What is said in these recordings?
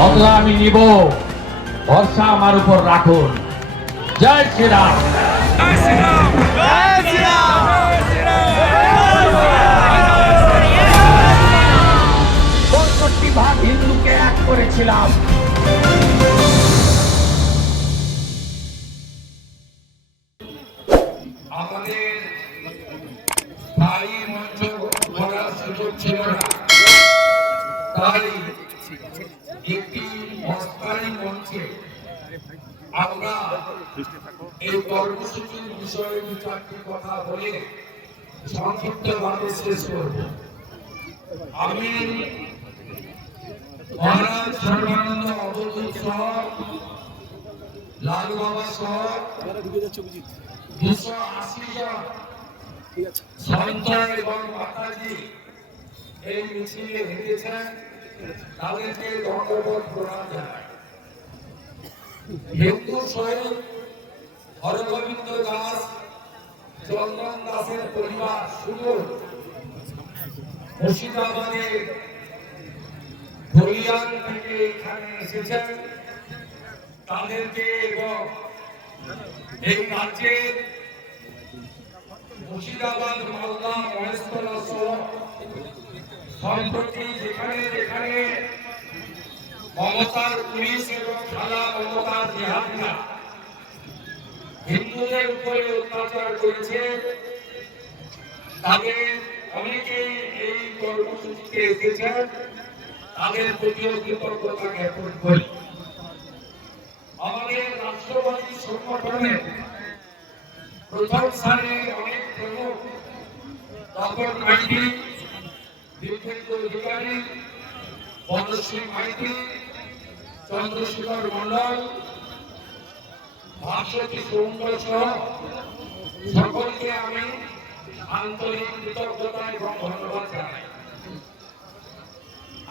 বদলা আমি নিব। ভরসা আমার উপর রাখুন। জয় শ্রীরাম। পঁয়ষট্টি ভাগ হিন্দুকে এক করেছিলাম। চারটি কথা বলে সংক্ষিপ্তভাবে শেষ করব। আমি মহারাজ সর্বানন্দ অবধূত সহ, লালু বাবা সহ, দুশো আশি জন সন্ত এবং মাতাজি এই মিছিলে হেঁটেছেন। তাদেরকে ধন্যবাদ প্রদান জানাই হিন্দু শহীদ হরগোবিন্দ দাস চন্দন দাসের পরিবার শুধু মুর্শিদাবাদের ধলিয়ান থেকে এখানে এসেছেন। তাদেরকে এবং এই রাজ্যের মুর্শিদাবাদ, মালদা, মহেশতলা সহ সম্প্রতি যেখানে যেখানে মমতার পুলিশ এবং থানা মমতার জিহাদিরা হিন্দুদের উপরে অত্যাচার করেছে, তাদের অনেকেই এই কর্মসূচিতে এসেছেন, তাদের প্রতিও কৃতজ্ঞতা জ্ঞাপন করি। আমাদের রাষ্ট্রবাদী সংগঠনের প্রথম সারে অনেক প্রমুখ তপন মাইতি দীপেন্দ্র অধিকারী, পদ্মশ্রী মাইতি, চন্দ্রশেখর মন্ডল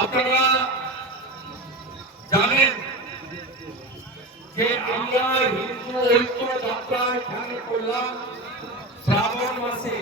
আপনারা জানেন যে আমরা হিন্দু ঐক্য যাত্রা এখানে করলাম শ্রাবণ মাসে।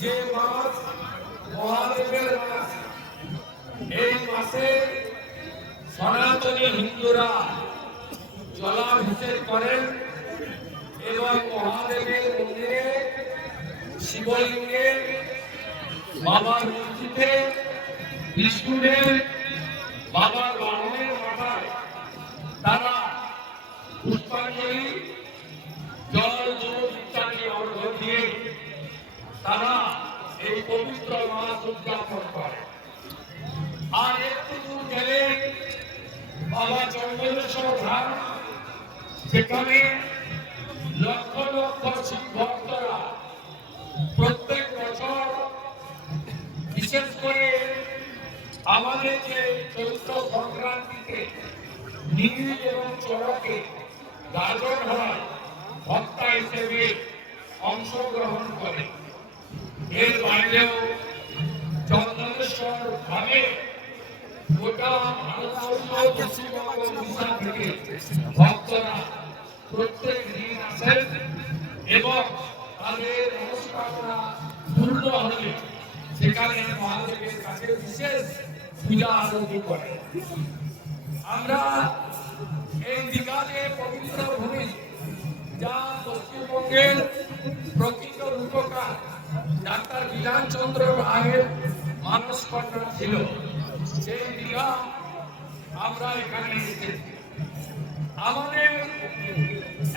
যে মাস মহাদেবের মাস, এই মাসে সনাতনী হিন্দুরা জলাভিষেক করেন এবং মহাদেবের মন্দিরে, শিবলিঙ্গে, বাবার মূর্তিতে, বিষ্ণুদের বাবার বাহনের মাথায় তারা পুষ্পাঞ্জলি, জল জল ইত্যাদি অর্ঘ দিয়ে তারা এই পবিত্র মাস উদযাপন করে। আর একটু দূর গেলে বাবা চন্দ্রেশ্বর ধাম সেখানে লক্ষ লক্ষ শিখ ভক্তরা প্রত্যেক বছর বিশেষ করে আমাদের যে চৈত্র সংক্রান্তিতে নীল এবং চড়কে গাজন হয় ভক্তা হিসেবে অংশগ্রহণ করে। এর বাইরেও চন্দনেশ্বর ভাবে গোটা ভারতবর্ষ পশ্চিমবঙ্গ প্রত্যেক দিন আসেন এবং তাদের মনস্কামনা হলে সেখানে বিশেষ পূজা করে। আমরা এই দীঘাতে পবিত্র ভূমি, যা পশ্চিমবঙ্গের প্রকৃত রূপকার ডাক্তার বিধানচন্দ্র রায়ের মানস ছিল। সেই দীঘা আমরা এখানে এসেছি। আমাদের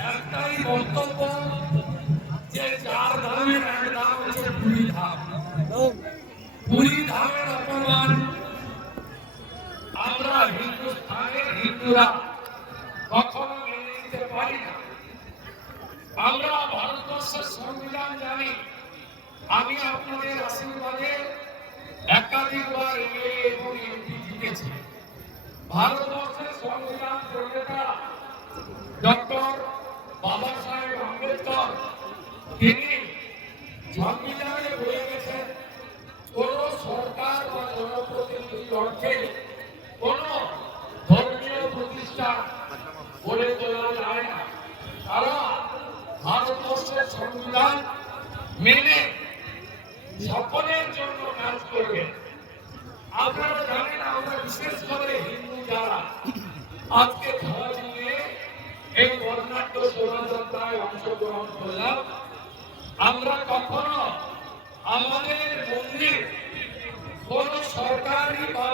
একটাই বক্তব্য যে চার ধামের এক ধাম হচ্ছে পুরী ধাম। পুরী ধামের অপমান আমরা হিন্দুস্থানের হিন্দুরা কখনো মেনে নিতে পারি না। আমরা ভারতবর্ষের সংবিধান জানি। আমি আপনাদের আশীর্বাদে একাধিকবার ভারতবর্ষের সংবিধান প্রণেতা ডক্টর বাবা সাহেব আম্বেদকর তিনি সংবিধানে বলে গেছেন কোন সরকার বা জনপ্রতিনিধি অর্থে কোন ধর্মীয় প্রতিষ্ঠান গড়ে তোলা যায় না তারা ভারতবর্ষের সংবিধান মেনে আমরা কখনো আমাদের মন্দির কোন সরকারি বা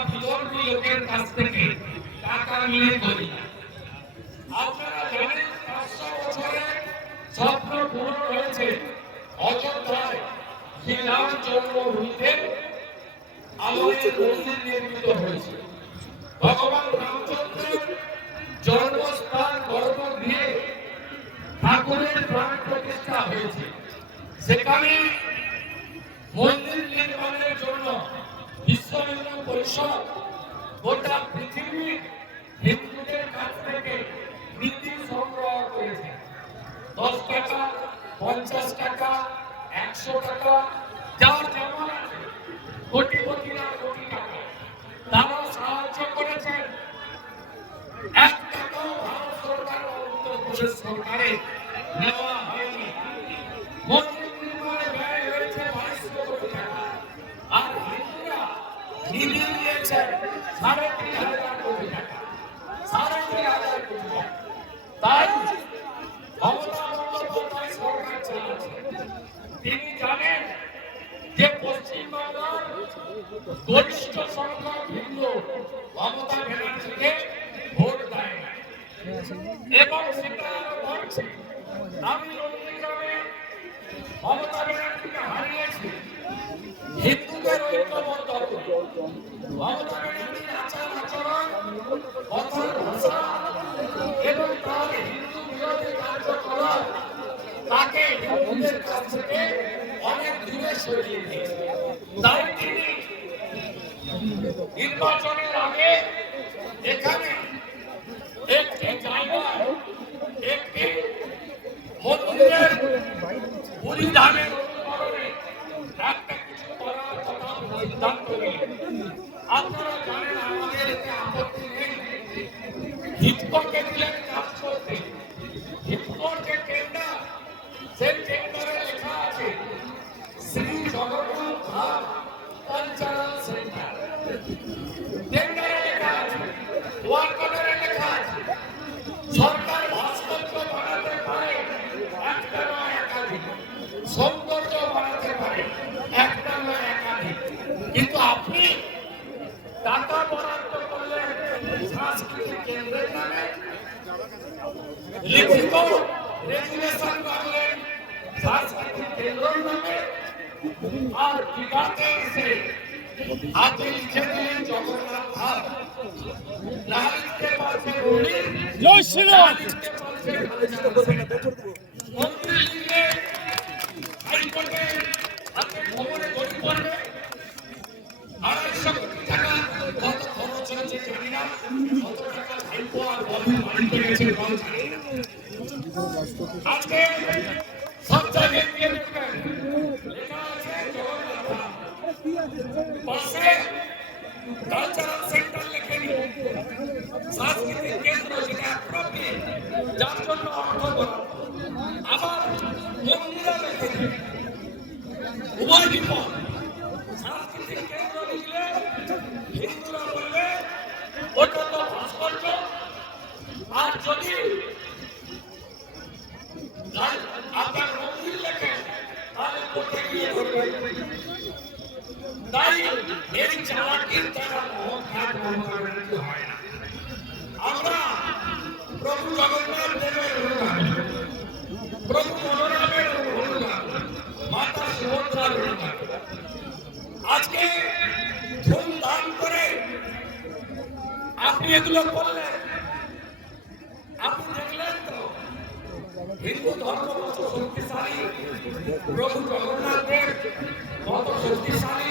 লোকের কাছ থেকে টাকা নিয়ে করি হয়েছে আমাদের মন্দির নির্মিত হয়েছে। ভগবান জন্মস্থান গর্ভগৃহে ঠাকুরের প্রাণ প্রতিষ্ঠা হয়েছে। সেখানে মন্দির নির্মাণের তাই নির্বাচনের আগে এখানে একটি জায়গায় একটি মন্দিরের নিলেন আপনারা জানেন আমাদের এতে আপত্তি নেই দিলেন সরকার ভাস্কর্য বানাতে পারে, একটা নয় একাধিক। কিন্তু আপনি টাকা বরাদ্দ করলেন সাংস্কৃতিক কেন্দ্রের নামে লিখিত রেগুলেশন করলেন সাংস্কৃতিক কেন্দ্রের নামে আর এসে হাতে লিখে দিলেন জগন্নাথ ধাম না লিখতে পারছে না। আজকে তো ভাস্কর্য আর যদি আপনার মন্দির লেখে তাহলে কোর্টে গিয়ে ধরবে তাই এই চালাকির মমতা ব্যানার্জি হয় না আমরা প্রভু জগন্নাথ দেবের অনুগামী প্রভু বলরামের অনুগামী। মাতা সুভদ্রার অনুগামী। আজকে আপনি এগুলো করলেন। আপনি দেখলেন তো? হিন্দু ধর্ম কত শক্তিশালী, প্রভু জগন্নাথের কত শক্তিশালী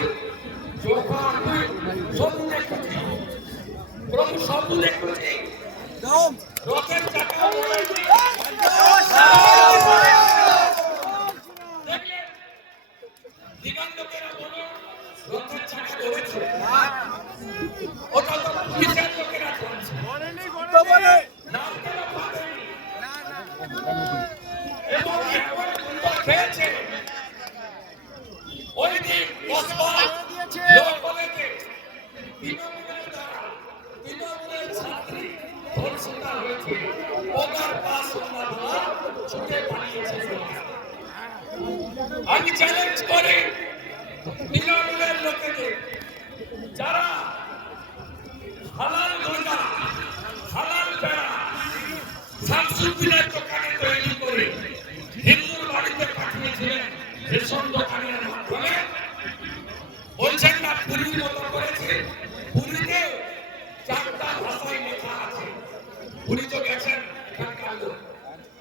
যখন সবু দেখেছি প্রভু সবু দেখেছি তৃণমূলের দ্বারা তৃণমূলের আমি চ্যালেঞ্জ করি তৃণমূলের লোকেদের, যারা হালাল গজা, হালাল বেড়া শামসুদ্দিনের দোকানে তৈরি করে হিন্দুর বাড়িতে পাঠিয়েছিলেন রেশন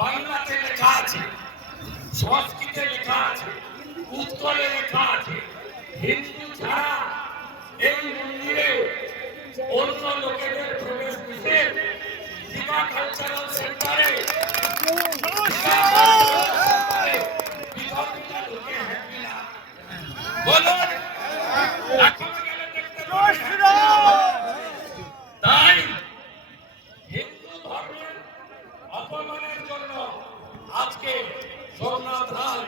বাংলাতে লেখা আছে, সংস্কৃতে লেখা আছে উৎকলে লেখা আছে, হিন্দু ছাড়া এই মন্দিরে অন্য লোকেদের প্রবেশ নিষেধ। দীপা কালচারাল সেন্টারে বলুন এখন গেলে দেখতে পাবেন। তাই হিন্দু ধর্মের অপমানের জন্য আজকে সোমনাথ রায়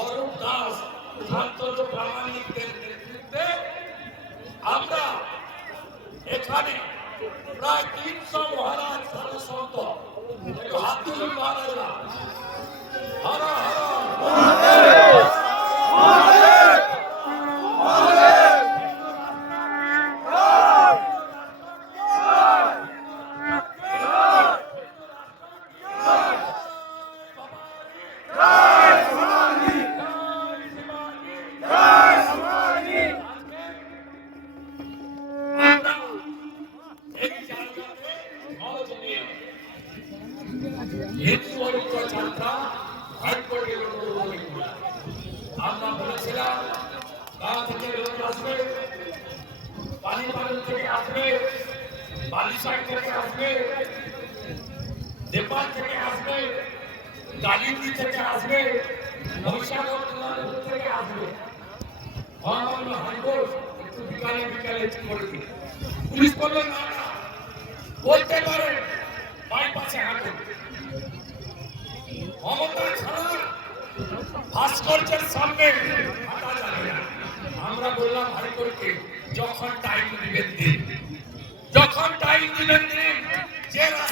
অরূপ দাস শান্তনু প্রামাণিকদের নেতৃত্বে আমরা এখানে প্রায় তিনশো মহারাজ সাধু সন্ত হাত মহারাজরা। হর হর। আমরা বালিশাই থেকে আসবে নেপাল থেকে আসবে, কালিন্দি থেকে আসবে মহিষাদল থেকে আসবে। অন্যান্য হাইকোর্ট বিকালে বিকালে পুলিশ বলল, না বলতে পারে, বাইপাসে হাঁটুন মমতা ছাড়া ভাস্কর্যের সামনে হাঁটা আমরা বললাম হাইকোর্টকে যখন টাইম দিবেন দিন। যখন টাইম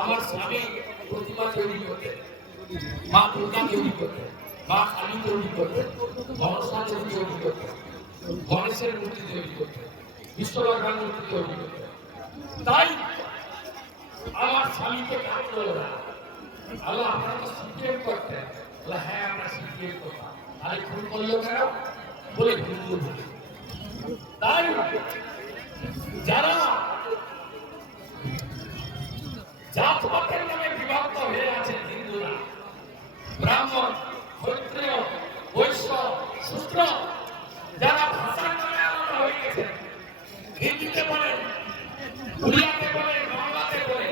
আমার স্বামী প্রতিমা তৈরি করতে, মা দুর্গা তৈরি করতে, মা কালী তৈরি করতে মনসা দেবী তৈরি করতে, গণেশের মূর্তি তৈরি করতে, বিশ্বকর্মার মূর্তি তৈরি করতে। তাই আমার স্বামীকে ডাকলো না। আল্লাহ আপনারা তো সিপিএম করতেন বলে হ্যাঁ আমরা সিপিএম করতাম। আরে, খুন করল কেন? বলে বলে তাই যারা জাতপাতের নামে বিভক্ত হয়ে আছে হিন্দুরা। ব্রাহ্মণ, ক্ষত্রিয়, বৈশ্য, শূদ্র, যারা ভাষার নামে আলাদা হয়ে গেছে। হিন্দিতে বলে উড়িয়াতে বলে বাংলাতে বলে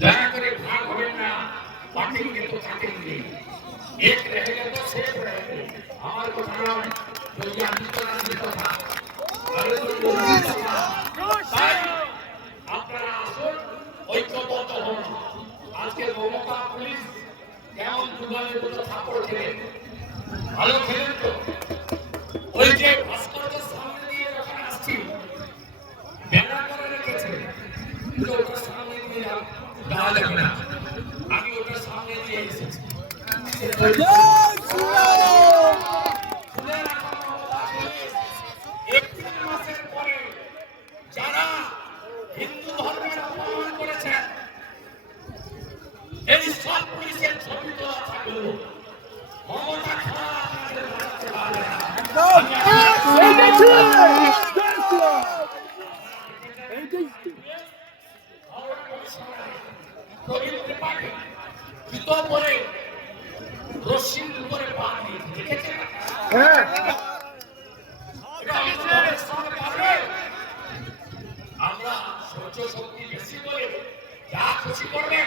দয়া করে ভাগ হবেন না পাঠিয়ে তো চাকরি এক রেহে তো শেষ রেহে আমার কথা নয় ভালো খেলেন তো? ওই যে আমি ওটার সামনে দিয়ে এসেছি খুলে রাখা মমতা পুলিশ এপ্রিল মাসের পরে যারা হিন্দু ধর্মের অপমান করেছেন এই সব পুলিশের ছবি তোলা থাকল মমতা খান আপনাদের বাঁচাতে পারবে না। হাওড়া কমিশনারে প্রবীণ ত্রিপাঠী জুতো পরে রশ্মির উপরে পা দিয়েছে দেখেছেন এটা আমাদের সঙ্গে পারবে আমরা সহ্য শক্তি বেশি বলে যা খুশি করবেন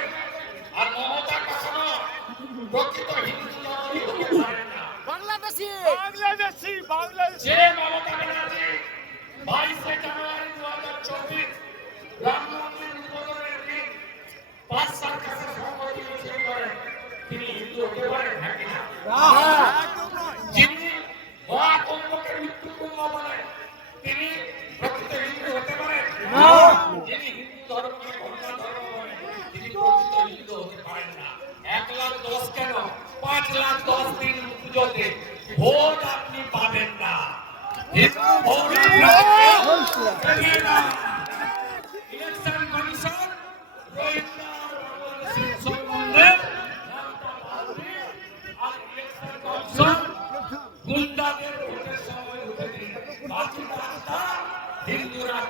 যিনি মহাকুম্ভকে মৃত্যু বলেন তিনি প্রকৃত হিন্দু হতে পারেন? যিনি হিন্দু ধর্মকে ধর্ম ধর্ম বলেন তিনি প্রকৃত হিন্দু হতে পারেন না। এক লাখ দশ কেন? পাঁচ লাখ দশ দিন পুজোতে ভোট আপনি পাবেন না। হিন্দু ভোট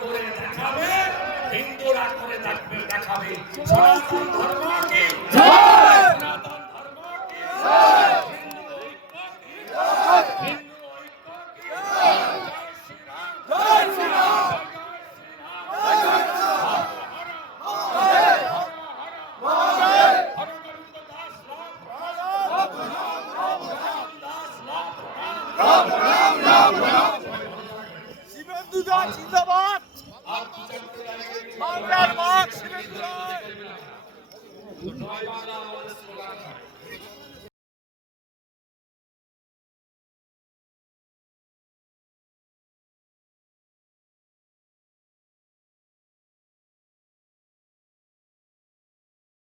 করে দেখাবে হিন্দুরা করে দেখবে। সনাতন ধর্ম